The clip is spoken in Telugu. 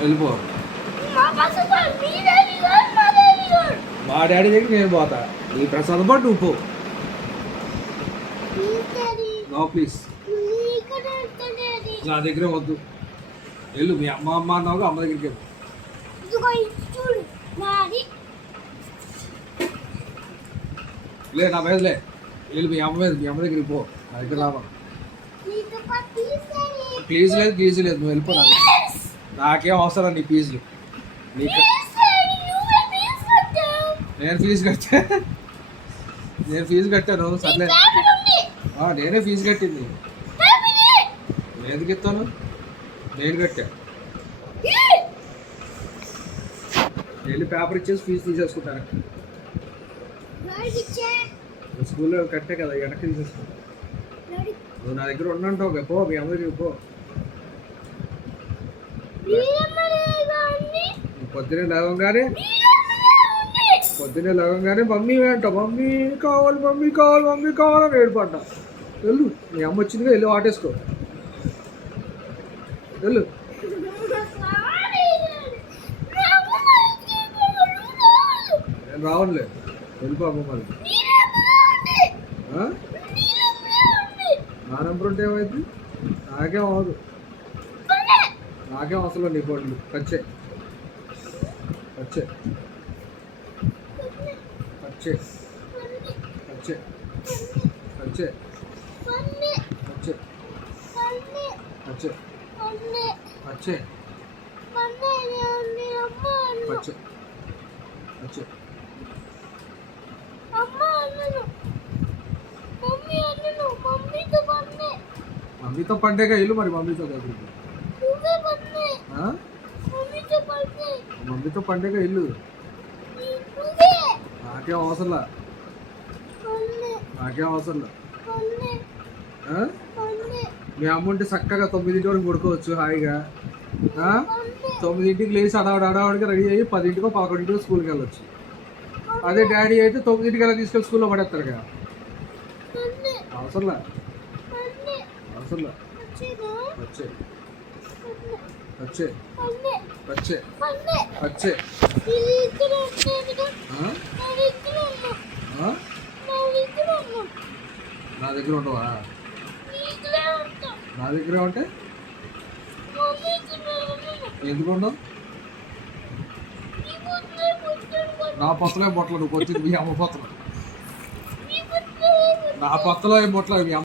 వెళ్ళిపో. మా డాడీ దగ్గర నేను పోతా. నీ ప్రసాదం పాటు నువ్వు పో. నో ప్లీజ్, నా దగ్గర వద్దు. వెళ్ళు, మీ అమ్మ అన్నావు, అమ్మ దగ్గరికి వెళ్ళు. లే నా మీదలే, వెళ్ళు మీ అమ్మ దగ్గరికి పో. నా దగ్గర రావా. ప్లీజ్ లేదు నువ్వు వెళ్ళిపో. నాకేం అవసరం నీ ఫీజులు. నీకు నేను ఫీజు కట్టాను సర్లే. నేనే ఫీజు కట్టింది. ఎందుకు ఇస్తాను? నేను కట్టా. వెళ్ళి పేపర్ ఇచ్చేసి ఫీజు తీసేసుకుంటాను. స్కూల్లో కట్టే కదా, వెనక్కి తీసేసుకో. నువ్వు నా దగ్గర ఉండంటావు పో, మీ అమ్మ దగ్గరికి పో. పొద్దునే లేవగానే మమ్మీ అంట, మమ్మీ కావాలని ఏడుపంట. వెళ్ళు, మీ అమ్మ వచ్చిందిగా, వెళ్ళి ఆటేసుకో. వెళ్ళు. నేను రావట్లేదు, వెళ్ళిపో అమ్మ. మరి నా నెంబర్ ఉంటే ఏమైంది? నాకేం అవదు, నాకేం అవసరం నీ ఫోన్లు. వచ్చే వచ్చే వచ్చే వచ్చే వచ్చే వచ్చే వచ్చే వచ్చే వచ్చే వచ్చే. మమ్మీతో పండేగా ఇల్లు, మరి మమ్మీతో కాదు. మమ్మీతో పండేగా ఇల్లు. నాకేం అవసరంలా. మీ అమ్మ ఉంటే చక్కగా 9 వరకు పడుకోవచ్చు హాయిగా. 9కి లేచి అడావుడిగా రెడీ అయ్యి 10కో 11కో స్కూల్కి వెళ్ళొచ్చు. అదే డాడీ అయితే 9కి అలా తీసుకెళ్ళి స్కూల్లో పడేస్తారుగా. అవసరంలా. వచ్చే వచ్చే వచ్చే వచ్చే. నా దగ్గర ఉండవా? నా దగ్గర ఉంటే ఎందుకు ఉండవు? నా పొత్తలో బొట్టలు నువ్వు వచ్చింది, మీ అమ్మ పొత్తలు. నా పొత్తలో ఏం బొట్టలు మీ అమ్మ.